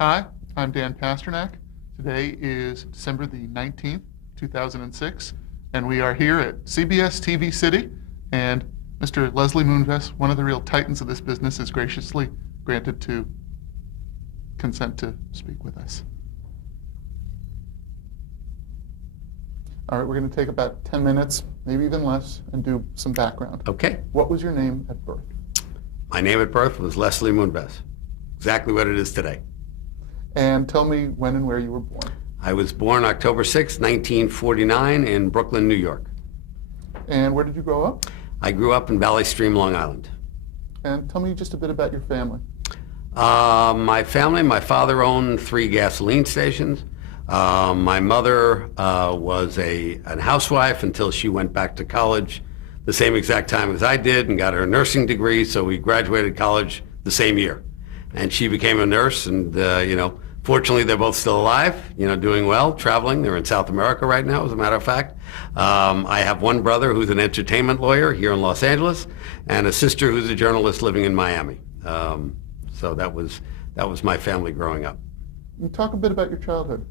Hi, I'm Dan Pasternak. Today is December the 19th, 2006, and we are here at CBS TV City, and Mr. Leslie Moonves, one of the real titans of this business, is graciously granted to consent to speak with us. All right, we're going to take about 10 minutes, maybe even less, and do some background. Okay. What was your name at birth? My name at birth was Leslie Moonves. Exactly what it is today. And tell me when and where you were born. I was born October 6, 1949 in Brooklyn, New York. And where did you grow up? I grew up in Valley Stream, Long Island. And tell me just a bit about your family. My family, my father owned 3 gasoline stations. My mother was a housewife until she went back to college the same exact time as I did and got her nursing degree, so we graduated college the same year. And she became a nurse, and fortunately they're both still alive, doing well, traveling. They're in South America right now, as a matter of fact. I have one brother who's an entertainment lawyer here in Los Angeles, and a sister who's a journalist living in Miami. So that was my family growing up. Talk a bit about your childhood.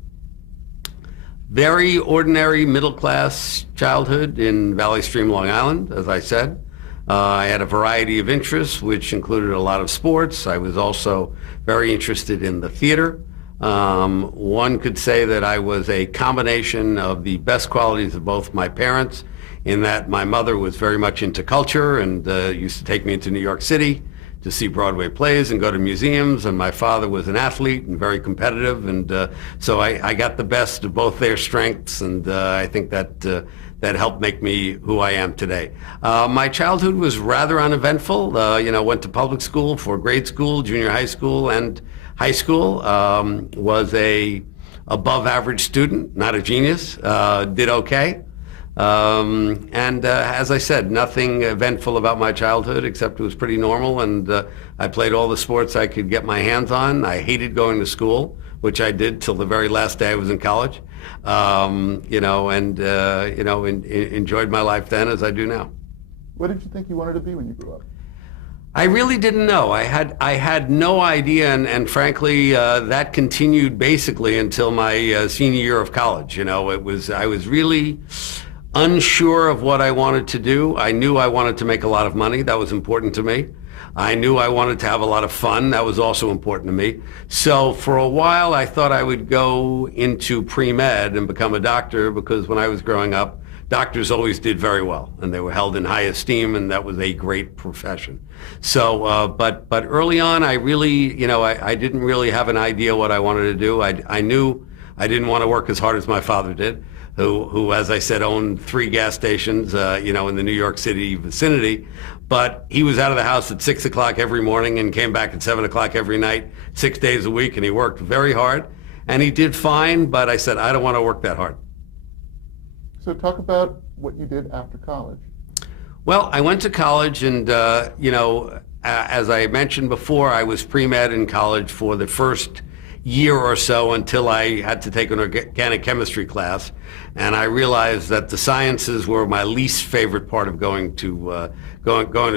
Very ordinary middle-class childhood in Valley Stream, Long Island, as I said. I had a variety of interests, which included a lot of sports. I was also very interested in the theater. One could say that I was a combination of the best qualities of both my parents, in that my mother was very much into culture and used to take me into New York City to see Broadway plays and go to museums, and my father was an athlete and very competitive, and so I got the best of both their strengths, and I think that helped make me who I am today. My childhood was rather uneventful. Went to public school for grade school, junior high school, and high school. Was a above average student, not a genius. Did okay. As I said, nothing eventful about my childhood except it was pretty normal, and I played all the sports I could get my hands on. I hated going to school, which I did till the very last day I was in college, enjoyed my life then as I do now. What did you think you wanted to be when you grew up? I really didn't know. I had no idea, and frankly, that continued basically until my senior year of college. I was really unsure of what I wanted to do. I knew I wanted to make a lot of money. That was important to me. I knew I wanted to have a lot of fun. That was also important to me. So for a while, I thought I would go into pre-med and become a doctor, because when I was growing up, doctors always did very well, and they were held in high esteem, and that was a great profession. So, but early on, I really, I didn't really have an idea what I wanted to do. I knew I didn't want to work as hard as my father did, who, as I said, owned 3 gas stations, in the New York City vicinity. But he was out of the house at 6 o'clock every morning and came back at 7 o'clock every night, 6 days a week, and he worked very hard. And he did fine, but I said, I don't want to work that hard. So talk about what you did after college. Well, I went to college, and, as I mentioned before, I was pre-med in college for the first year or so until I had to take an organic chemistry class, and I realized that the sciences were my least favorite part of going to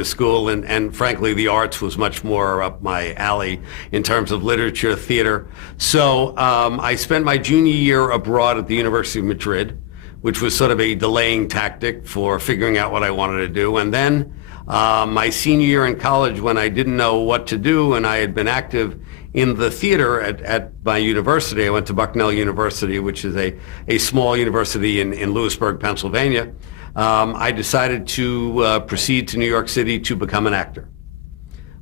school, and frankly the arts was much more up my alley in terms of literature, theater. So I spent my junior year abroad at the University of Madrid, which was sort of a delaying tactic for figuring out what I wanted to do. And then my senior year in college, when I didn't know what to do and I had been active in the theater at my university, I went to Bucknell University, which is a small university in Lewisburg, Pennsylvania. I decided to proceed to New York City to become an actor.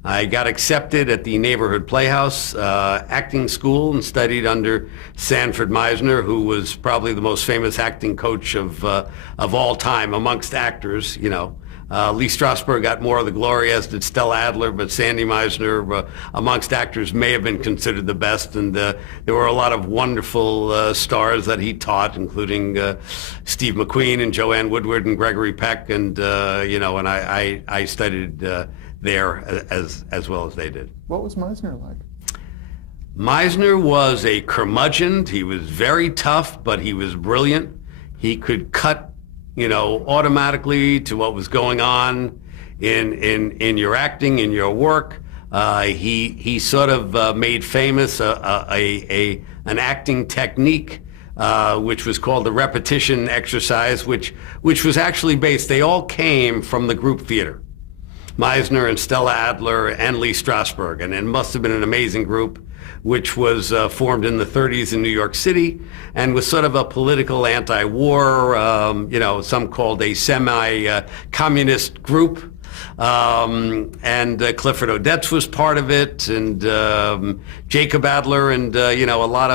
I got accepted at the Neighborhood Playhouse acting school and studied under Sanford Meisner, who was probably the most famous acting coach of all time amongst actors. Lee Strasberg got more of the glory, as did Stella Adler, but Sandy Meisner, amongst actors, may have been considered the best. And there were a lot of wonderful stars that he taught, including Steve McQueen and Joanne Woodward and Gregory Peck, and and I studied there as well as they did. What was Meisner like? Meisner was a curmudgeon. He was very tough, but he was brilliant. He could cut automatically to what was going on in your acting, in your work. He sort of made famous an acting technique which was called the repetition exercise, which was actually based. They all came from the group theater. Meisner and Stella Adler and Lee Strasberg, and it must have been an amazing group, which was formed in the 30s in New York City and was sort of a political anti-war, some called a semi-communist group. And Clifford Odets was part of it, and Jacob Adler, and a lot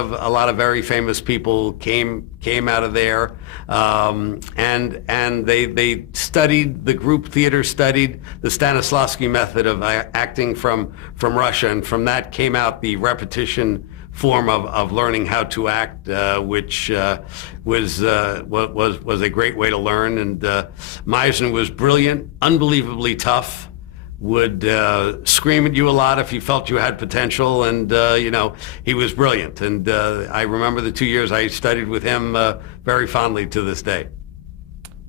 of very famous people came out of there, and they studied the group theater, studied the Stanislavski method of acting from Russia, and from that came out the repetition form of learning how to act, which was a great way to learn. And Meisner was brilliant, unbelievably tough, would scream at you a lot if you felt you had potential, and he was brilliant. And I remember the 2 years I studied with him very fondly to this day.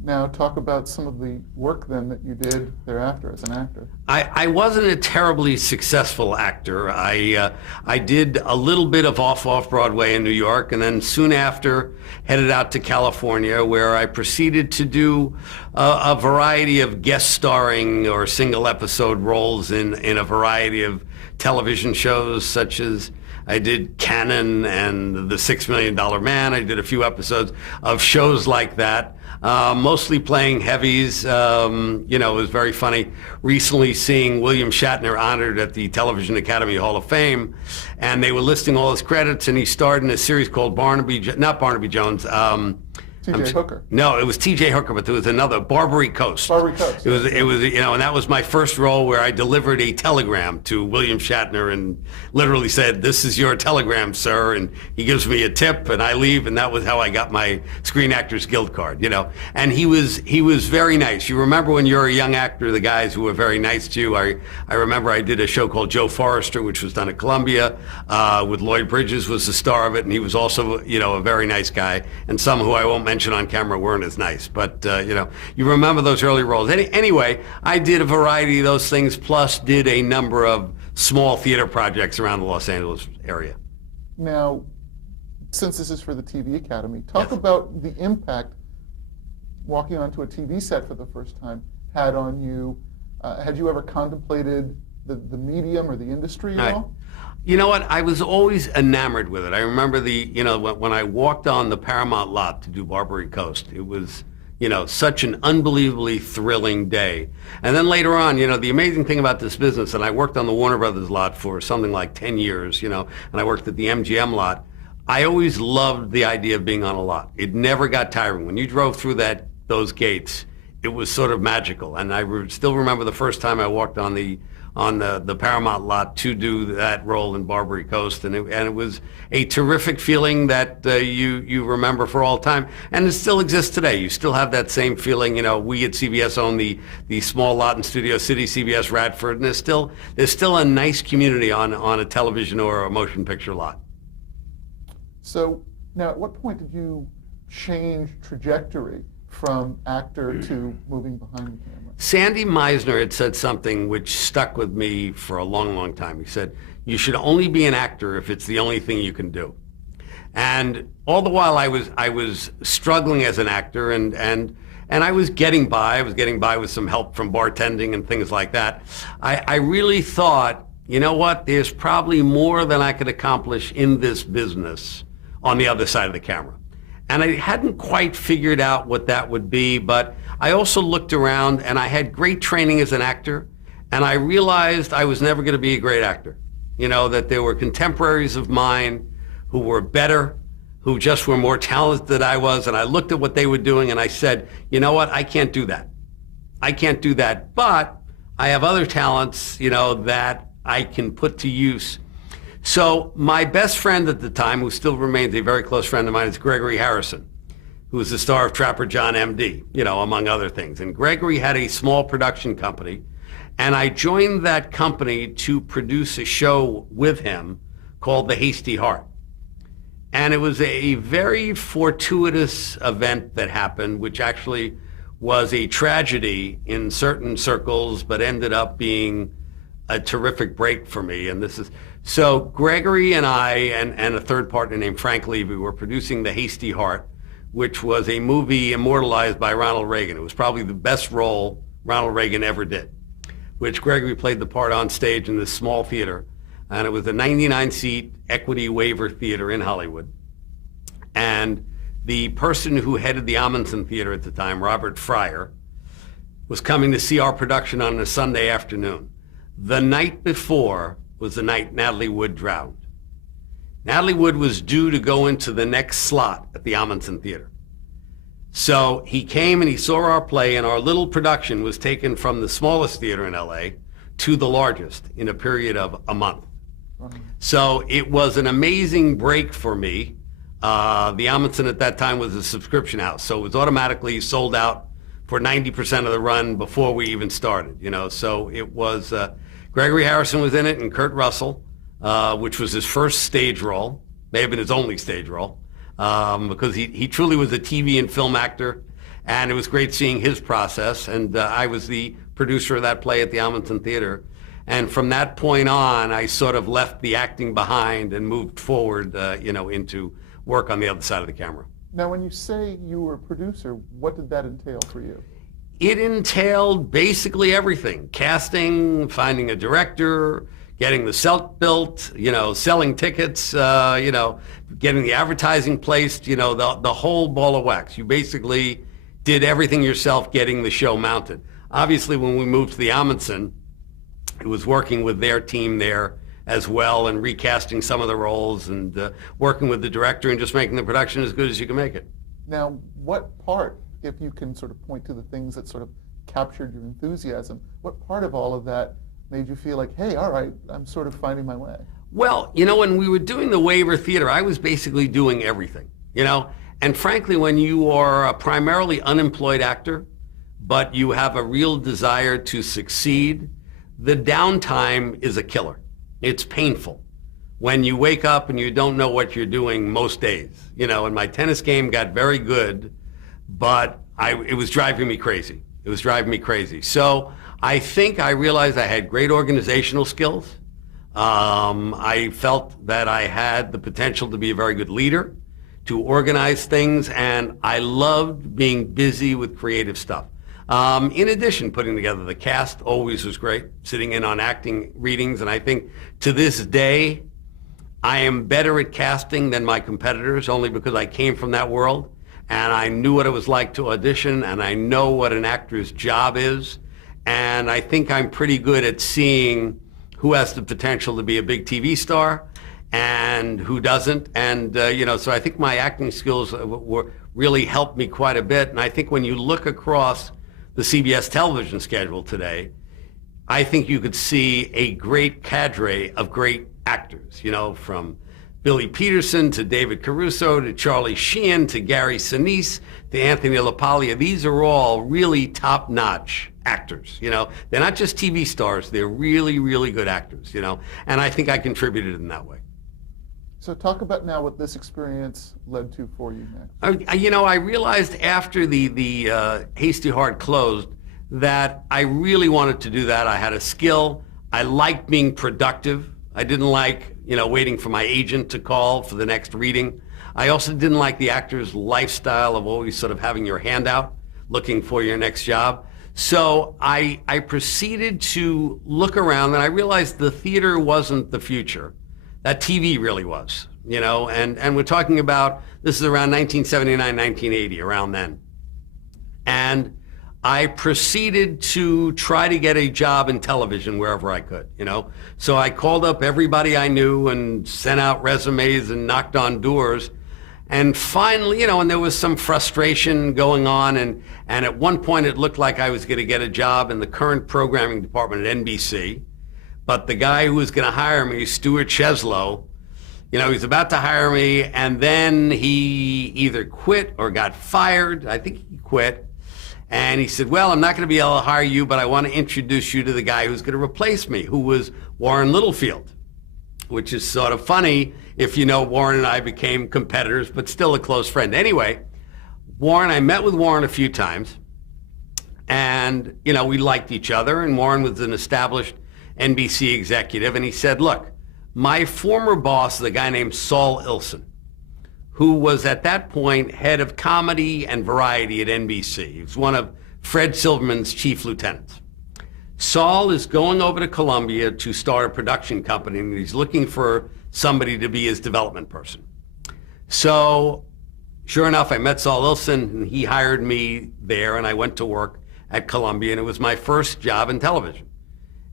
Now talk about some of the work then that you did thereafter as an actor. I wasn't a terribly successful actor. I did a little bit of off-Broadway in New York, and then soon after headed out to California, where I proceeded to do a variety of guest starring or single episode roles in a variety of television shows, such as I did Cannon and The $6 Million Man. I did a few episodes of shows like that. Mostly playing heavies. It was very funny recently seeing William Shatner honored at the Television Academy Hall of Fame, and they were listing all his credits, and he starred in a series called not Barnaby Jones. T.J. Hooker. No, it was T.J. Hooker, but there was another, Barbary Coast. Barbary Coast. It was, and that was my first role where I delivered a telegram to William Shatner and literally said, "This is your telegram, sir," and he gives me a tip, and I leave, and that was how I got my Screen Actors Guild card, And he was very nice. You remember when you're a young actor, the guys who were very nice to you. I remember I did a show called Joe Forrester, which was done at Columbia, with Lloyd Bridges was the star of it, and he was also, a very nice guy, and some who I won't mention on camera weren't as nice, but you remember those early roles. Anyway, I did a variety of those things, plus did a number of small theater projects around the Los Angeles area. Now, since this is for the TV Academy, talk Yes. about the impact walking onto a TV set for the first time had on you. Had you ever contemplated the medium or the industry at all? You know what? I was always enamored with it. I remember when I walked on the Paramount lot to do Barbary Coast, it was, such an unbelievably thrilling day. And then later on, the amazing thing about this business, and I worked on the Warner Brothers lot for something like 10 years, and I worked at the MGM lot. I always loved the idea of being on a lot. It never got tiring. When you drove through those gates, it was sort of magical. And I still remember the first time I walked on the Paramount lot to do that role in Barbary Coast, and it was a terrific feeling that you remember for all time, and it still exists today. You still have that same feeling. We at CBS own the small lot in Studio City, CBS Radford, and there's still a nice community on a television or a motion picture lot. So now, at what point did you change trajectory from actor to moving behind the camera? Sandy Meisner had said something which stuck with me for a long, long time. He said, "You should only be an actor if it's the only thing you can do." And all the while I was struggling as an actor, and I was getting by. I was getting by with some help from bartending and things like that. I really thought, you know what, there's probably more than I could accomplish in this business on the other side of the camera. And I hadn't quite figured out what that would be, but I also looked around, and I had great training as an actor, and I realized I was never going to be a great actor. That there were contemporaries of mine who were better, who just were more talented than I was, and I looked at what they were doing, and I said, you know what, I can't do that. I can't do that, but I have other talents, that I can put to use. So my best friend at the time, who still remains a very close friend of mine, is Gregory Harrison, who was the star of Trapper John M.D., among other things. And Gregory had a small production company, and I joined that company to produce a show with him called The Hasty Heart. And it was a very fortuitous event that happened, which actually was a tragedy in certain circles, but ended up being a terrific break for me. And this is, so Gregory and I and a third partner named Frank Levy were producing The Hasty Heart, which was a movie immortalized by Ronald Reagan. It was probably the best role Ronald Reagan ever did, which Gregory played the part on stage in this small theater. And it was a 99-seat equity waiver theater in Hollywood. And the person who headed the Amundsen Theater at the time, Robert Fryer, was coming to see our production on a Sunday afternoon. The night before was the night Natalie Wood drowned. Natalie Wood was due to go into the next slot at the Amundsen Theater. So he came and he saw our play, and our little production was taken from the smallest theater in LA to the largest in a period of a month. So it was an amazing break for me. The Amundsen at that time was a subscription house, so it was automatically sold out for 90% of the run before we even started, you know. So it was, Gregory Harrison was in it, and Kurt Russell, which was his first stage role, may have been his only stage role, because he truly was a TV and film actor, and it was great seeing his process. And I was the producer of that play at the Amundsen Theater. And from that point on, I sort of left the acting behind and moved forward, you know, into work on the other side of the camera. Now, when you say you were a producer, what did that entail for you? It entailed basically everything: casting, finding a director, getting the set built, you know, selling tickets, you know, getting the advertising placed, you know, the whole ball of wax. You basically did everything yourself, getting the show mounted. Obviously, when we moved to the Amundsen, it was working with their team there as well, and recasting some of the roles, and working with the director and just making the production as good as you can make it. Now, what part, if you can sort of point to the things that sort of captured your enthusiasm, what part of all of that made you feel like, hey, all right, I'm sort of finding my way? Well, you know, when we were doing the waiver theater, I was basically doing everything, you know? And frankly, when you are a primarily unemployed actor, but you have a real desire to succeed, the downtime is a killer. It's painful when you wake up and you don't know what you're doing most days. You know, and my tennis game got very good, but it was driving me crazy. It was driving me crazy. So I think I realized I had great organizational skills. I felt that I had the potential to be a very good leader, to organize things, and I loved being busy with creative stuff. In addition, putting together the cast always was great, sitting in on acting readings, and I think to this day, I am better at casting than my competitors, only because I came from that world, and I knew what it was like to audition, and I know what an actor's job is, and I think I'm pretty good at seeing who has the potential to be a big TV star and who doesn't. And, you know, so I think my acting skills really helped me quite a bit. And I think when you look across the CBS television schedule today, I think you could see a great cadre of great actors, you know, from Billy Peterson to David Caruso to Charlie Sheen to Gary Sinise to Anthony LaPaglia. These are all really top-notch actors, you know. They're not just TV stars, they're really, really good actors, you know. And I think I contributed in that way. So talk about now what this experience led to for you next. You know, I realized after the Hasty Heart closed that I really wanted to do that. I had a skill. I liked being productive. I didn't like, you know, waiting for my agent to call for the next reading. I also didn't like the actor's lifestyle of always sort of having your hand out, looking for your next job. So I proceeded to look around, and I realized the theater wasn't the future. That TV really was, you know, and we're talking about, this is around 1979, 1980, around then. And I proceeded to try to get a job in television wherever I could, you know. So I called up everybody I knew and sent out resumes and knocked on doors. And finally, you know, and there was some frustration going on. And at one point it looked like I was going to get a job in the current programming department at NBC. But the guy who was going to hire me, Stuart Cheslow, you know, he's about to hire me, and then he either quit or got fired. I think he quit. And he said, well, I'm not going to be able to hire you, but I want to introduce you to the guy who's going to replace me, who was Warren Littlefield, which is sort of funny if you know Warren and I became competitors, but still a close friend. Anyway, Warren, I met with Warren a few times, and, you know, we liked each other, and Warren was an established NBC executive, and he said, look, my former boss is a guy named Saul Ilson, who was at that point head of comedy and variety at NBC. He was one of Fred Silverman's chief lieutenants. Saul is going over to Columbia to start a production company, and he's looking for somebody to be his development person. So, sure enough, I met Saul Ilson, and he hired me there, and I went to work at Columbia, and it was my first job in television.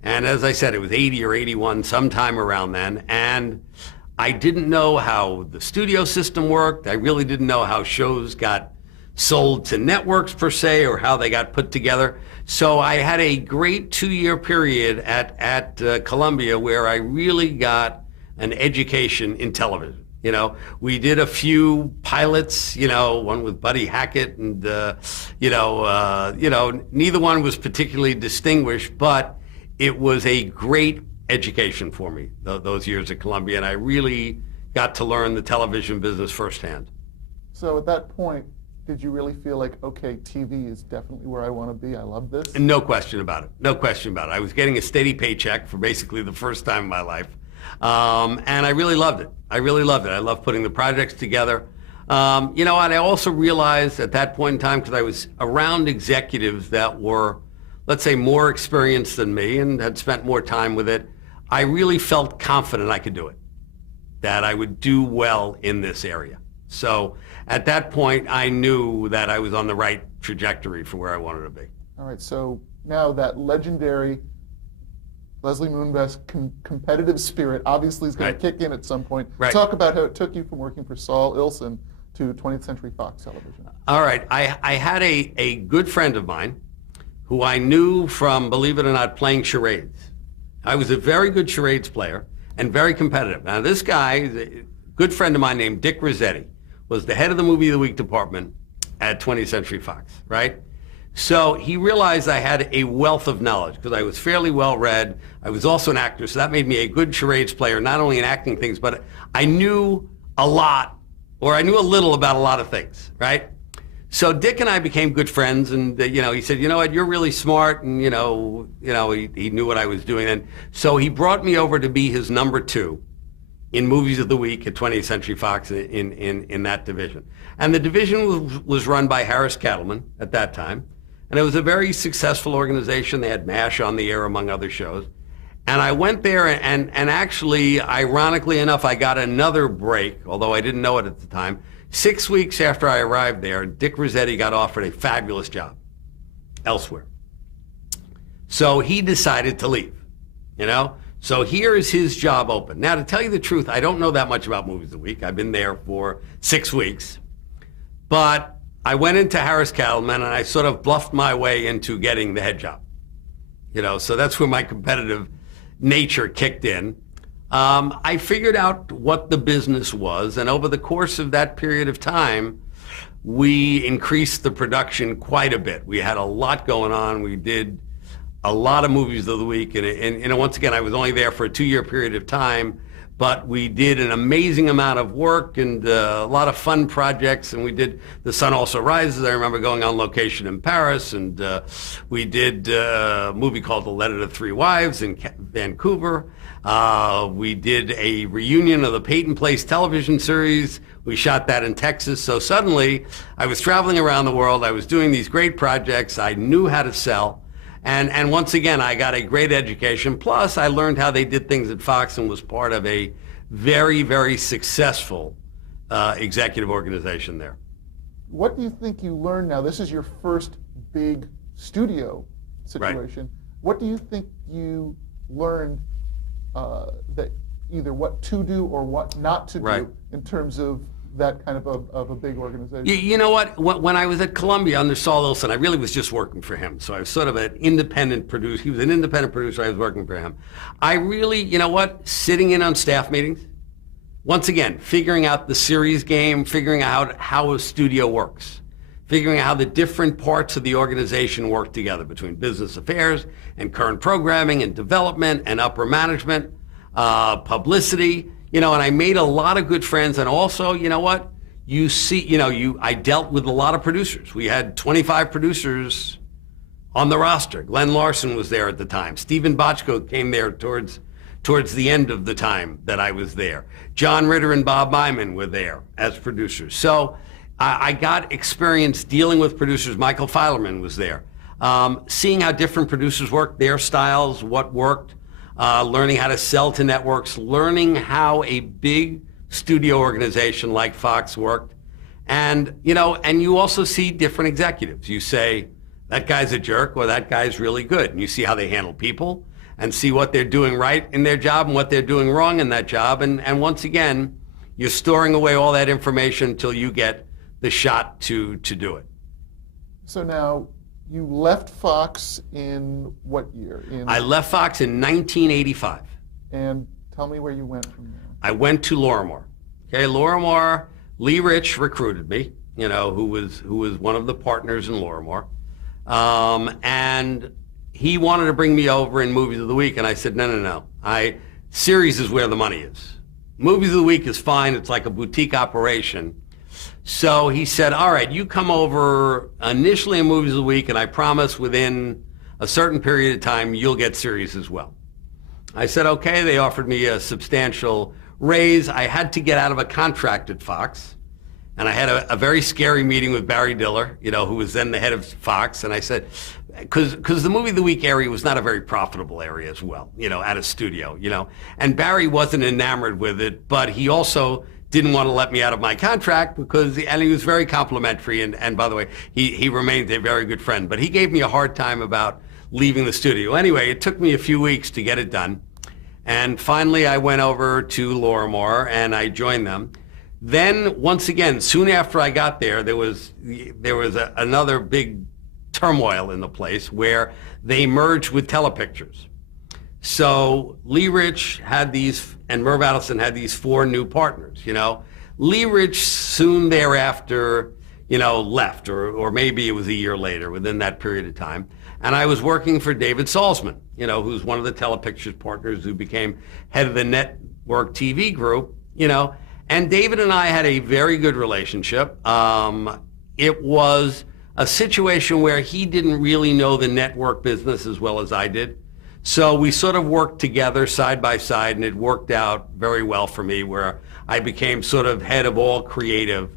And as I said, it was 80 or 81, sometime around then, and I didn't know how the studio system worked. I really didn't know how shows got sold to networks per se, or how they got put together. So I had a great 2-year period at Columbia where I really got an education in television. You know, we did a few pilots, you know, one with Buddy Hackett, and neither one was particularly distinguished, but it was a great education for me those years at Columbia, and I really got to learn the television business firsthand. So at that point, did you really feel like, okay, TV is definitely where I want to be? I love this. And no question about it. No question about it. I was getting a steady paycheck for basically the first time in my life, and I really loved it. I really loved it. I loved putting the projects together. And I also realized at that point in time, because I was around executives that were, let's say, more experienced than me and had spent more time with it, I really felt confident I could do it, that I would do well in this area. So at that point, I knew that I was on the right trajectory for where I wanted to be. All right, so now that legendary Leslie Moonves competitive spirit obviously is going to kick in at some point. Right. Talk about how it took you from working for Saul Ilson to 20th Century Fox Television. All right, I had a good friend of mine who I knew from, believe it or not, playing charades. I was a very good charades player and very competitive. Now this guy, a good friend of mine named Dick Rossetti, was the head of the Movie of the Week department at 20th Century Fox, right? So he realized I had a wealth of knowledge because I was fairly well read. I was also an actor, so that made me a good charades player, not only in acting things, but I knew a lot, or I knew a little about a lot of things, right? So Dick and I became good friends, and he said, you know what, you're really smart, and he knew what I was doing. And so he brought me over to be his number 2 in Movies of the Week at 20th Century Fox in that division. And the division was run by Harris Cattleman at that time, and it was a very successful organization. They had MASH on the air, among other shows. And I went there, and actually, ironically enough, I got another break, although I didn't know it at the time. 6 weeks after I arrived there, Dick Rossetti got offered a fabulous job elsewhere. So he decided to leave, So here is his job open. Now, to tell you the truth, I don't know that much about Movies of the Week. I've been there for 6 weeks. But I went into Harris Cattleman, and I sort of bluffed my way into getting the head job. So that's where my competitive nature kicked in. I figured out what the business was, and over the course of that period of time, we increased the production quite a bit. We had a lot going on. We did a lot of Movies of the Week, and once again, I was only there for a 2-year period of time, but we did an amazing amount of work and a lot of fun projects, and we did The Sun Also Rises. I remember going on location in Paris, and we did a movie called The Letter to Three Wives in Vancouver. We did a reunion of the Peyton Place television series. We shot that in Texas. So suddenly, I was traveling around the world. I was doing these great projects. I knew how to sell. And once again, I got a great education. Plus, I learned how they did things at Fox and was part of a very, very successful executive organization there. What do you think you learned now? This is your first big studio situation. Right. What do you think you learned that either what to do or what not to do in terms of that kind of a big organization? You know what? When I was at Columbia under Saul Ilson, I really was just working for him. So I was sort of an independent producer. He was an independent producer. I was working for him. I really, sitting in on staff meetings, once again, figuring out the series game, figuring out how a studio works, figuring out how the different parts of the organization work together between business affairs and current programming and development and upper management, publicity. And I made a lot of good friends, and also, I dealt with a lot of producers. We had 25 producers on the roster. Glenn Larson was there at the time. Stephen Bochco came there towards the end of the time that I was there. John Ritter and Bob Myman were there as producers. So I got experience dealing with producers. Michael Filerman was there. Seeing how different producers work, their styles, what worked, learning how to sell to networks, learning how a big studio organization like Fox worked. And, and you also see different executives. You say, that guy's a jerk or that guy's really good. And you see how they handle people and see what they're doing right in their job and what they're doing wrong in that job. And once again, you're storing away all that information until you get the shot to do it. So now, you left Fox in what year? I left Fox in 1985. And tell me where you went from there. I went to Lorimar. Okay, Lorimar, Lee Rich recruited me, who was one of the partners in Lorimar. And he wanted to bring me over in Movies of the Week, and I said, no. Series is where the money is. Movies of the Week is fine. It's like a boutique operation. So he said, all right, you come over initially in Movies of the Week, and I promise within a certain period of time, you'll get series as well. I said, okay. They offered me a substantial raise. I had to get out of a contract at Fox. And I had a very scary meeting with Barry Diller, who was then the head of Fox. And I said, because the Movie of the Week area was not a very profitable area as well, at a studio, And Barry wasn't enamored with it, but he also didn't want to let me out of my contract and he was very complimentary. And by the way, he remains a very good friend. But he gave me a hard time about leaving the studio. Anyway, it took me a few weeks to get it done. And finally, I went over to Lorimar and I joined them. Then, once again, soon after I got there, there was another big turmoil in the place where they merged with Telepictures. So Lee Rich had and Merv Adelson had these 4 new partners, Lee Rich soon thereafter, left, or maybe it was a year later, within that period of time. And I was working for David Salzman, who's one of the Telepictures partners who became head of the network TV group, And David and I had a very good relationship. It was a situation where he didn't really know the network business as well as I did. So we sort of worked together side by side, and it worked out very well for me, where I became sort of head of all creative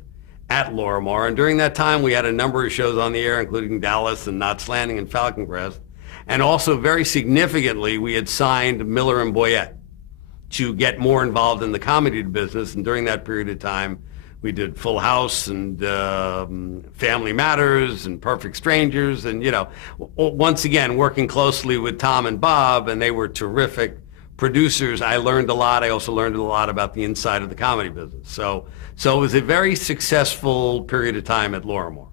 at Lorimar. And during that time, we had a number of shows on the air, including Dallas and Knots Landing and Falcon Crest. And also, very significantly, we had signed Miller and Boyette to get more involved in the comedy business. And during that period of time, we did Full House and Family Matters and Perfect Strangers. And, once again, working closely with Tom and Bob, and they were terrific producers. I learned a lot. I also learned a lot about the inside of the comedy business. So it was a very successful period of time at Lorimar.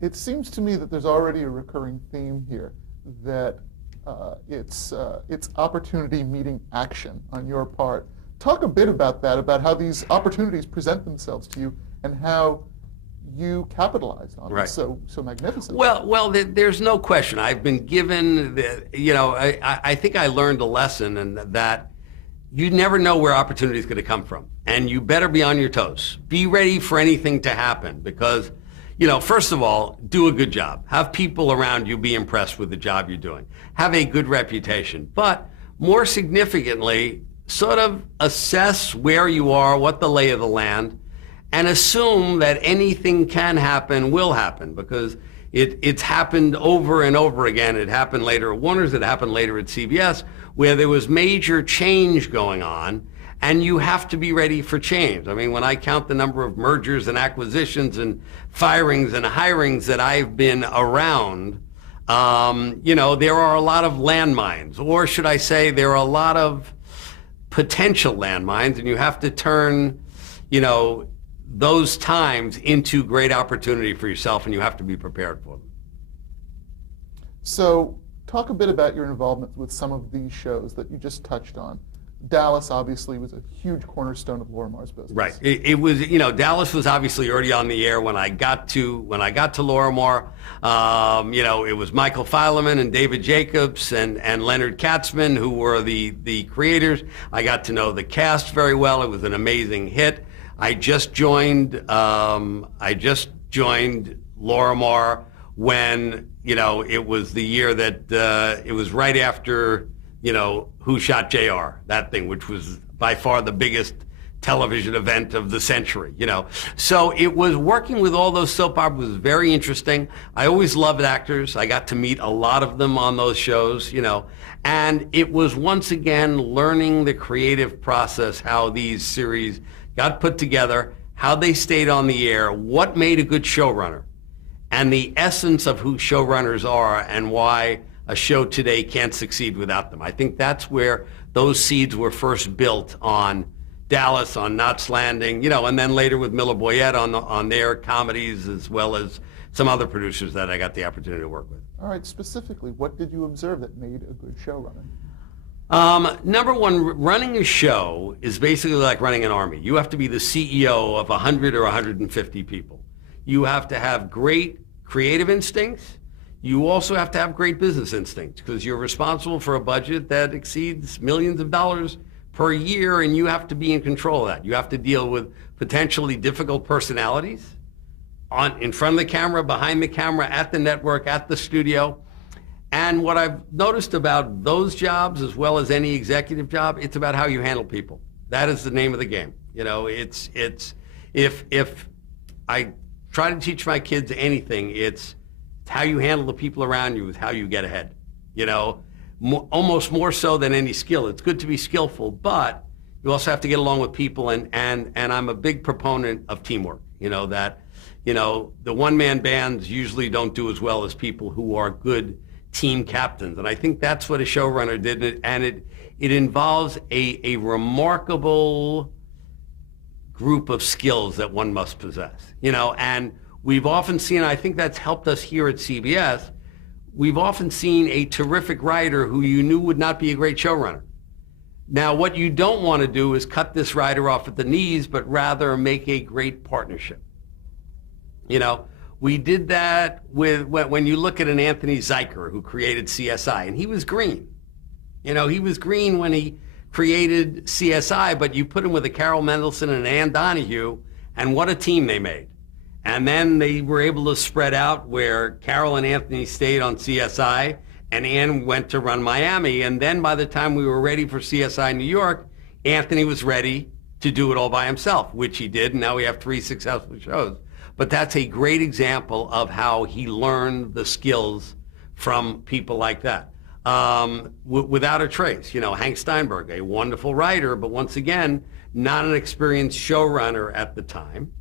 It seems to me that there's already a recurring theme here, that it's opportunity meeting action on your part. Talk a bit about that, about how these opportunities present themselves to you and how you capitalized on them so magnificently. Well, there's no question. I've been given, I think I learned a lesson, and that you never know where opportunity is going to come from. And you better be on your toes. Be ready for anything to happen because, first of all, do a good job. Have people around you be impressed with the job you're doing. Have a good reputation. But more significantly, sort of assess where you are, what the lay of the land, and assume that anything can happen, will happen, because it's happened over and over again. It happened later at Warner's, it happened later at CBS, where there was major change going on, and you have to be ready for change. I mean, when I count the number of mergers and acquisitions and firings and hirings that I've been around, there are a lot of landmines, or should I say there are a lot of potential landmines, and you have to turn, those times into great opportunity for yourself, and you have to be prepared for them. So talk a bit about your involvement with some of these shows that you just touched on. Dallas obviously was a huge cornerstone of Lorimar's business. Right. It was, Dallas was obviously already on the air when I got to Lorimar. It was Michael Filerman and David Jacobs and Leonard Katzman who were the creators. I got to know the cast very well. It was an amazing hit. I just joined Lorimar when, it was the year that it was right after, Who Shot JR, that thing, which was by far the biggest television event of the century, So it was working with all those soap operas was very interesting. I always loved actors. I got to meet a lot of them on those shows, and it was once again learning the creative process, how these series got put together, how they stayed on the air, what made a good showrunner, and the essence of who showrunners are and why a show today can't succeed without them. I think that's where those seeds were first built on Dallas, on Knots Landing, and then later with Miller Boyett on their comedies, as well as some other producers that I got the opportunity to work with. All right, specifically, what did you observe that made a good showrunner? Number one, running a show is basically like running an army. You have to be the CEO of 100 or 150 people. You have to have great creative instincts. You also have to have great business instincts, because you're responsible for a budget that exceeds millions of dollars per year, and you have to be in control of that. You have to deal with potentially difficult personalities in front of the camera, behind the camera, at the network, at the studio. And what I've noticed about those jobs, as well as any executive job, it's about how you handle people. That is the name of the game. It's if I try to teach my kids anything, it's how you handle the people around you, is how you get ahead. Almost more so than any skill. It's good to be skillful, but you also have to get along with people, and I'm a big proponent of teamwork. The one-man bands usually don't do as well as people who are good team captains, and I think that's what a showrunner did, and it involves a remarkable group of skills that one must possess. And we've often seen, I think that's helped us here at CBS, we've often seen a terrific writer who you knew would not be a great showrunner. Now, what you don't want to do is cut this writer off at the knees, but rather make a great partnership. We did that when you look at an Anthony Zeiker who created CSI, and he was green. He was green when he created CSI, but you put him with a Carol Mendelson and Ann Donahue, and what a team they made. And then they were able to spread out, where Carol and Anthony stayed on CSI and Ann went to run Miami. And then by the time we were ready for CSI New York, Anthony was ready to do it all by himself, which he did. And now we have 3 successful shows. But that's a great example of how he learned the skills from people like that. Without a trace, Hank Steinberg, a wonderful writer, but once again, not an experienced showrunner at the time.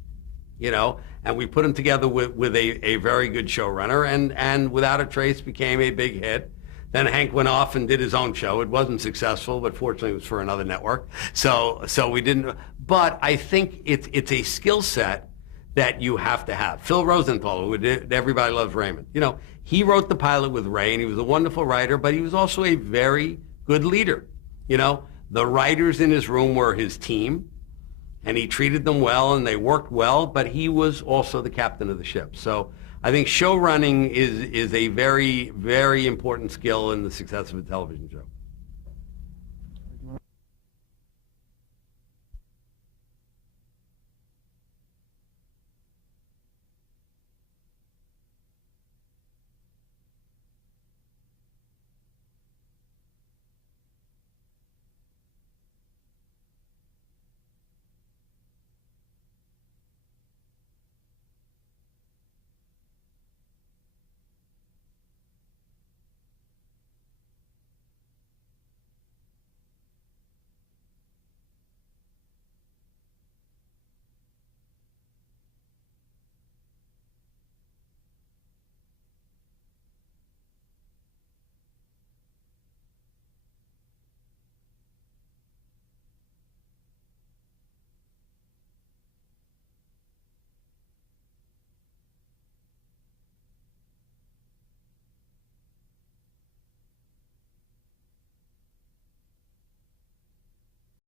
And we put him together with a very good showrunner, and Without a Trace became a big hit. Then Hank went off and did his own show. It wasn't successful, but fortunately it was for another network. So we didn't, but I think it's a skill set that you have to have. Phil Rosenthal, who did Everybody Loves Raymond. He wrote the pilot with Ray, and he was a wonderful writer, but he was also a very good leader. The writers in his room were his team, and he treated them well, and they worked well, but he was also the captain of the ship. So I think show running is a very, very important skill in the success of a television show.